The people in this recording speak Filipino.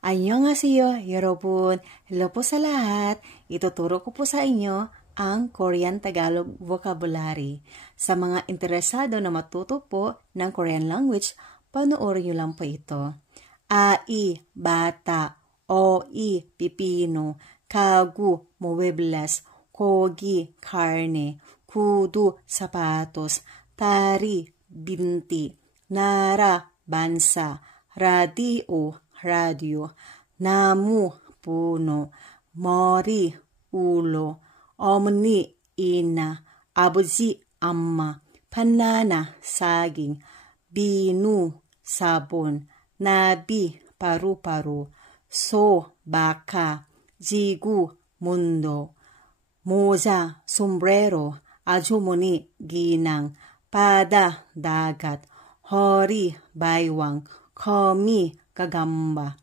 Annyeonghaseyo, 여러분. Hello po sa lahat. Ituturo ko po sa inyo ang Korean Tagalog vocabulary. Sa mga interesado na matuto po ng Korean language, panoorin nyo lang po ito. Ai, bata. Oi, pipino. Kagu, muebles. Kogi, karne. Kudu, sapatos. Tari, binti. Nara, bansa. Radio, radio. Namu, puno. Mori, ulo. Omni, ina. Abuji, amma. Panana, saging. Binu, sabon. Nabi, paru-paru. So, baka. Jigu, mundo. Moja, sombrero. Ajumoni, ginang. Pada, dagat. Hori, baywang. Komi, kagamba.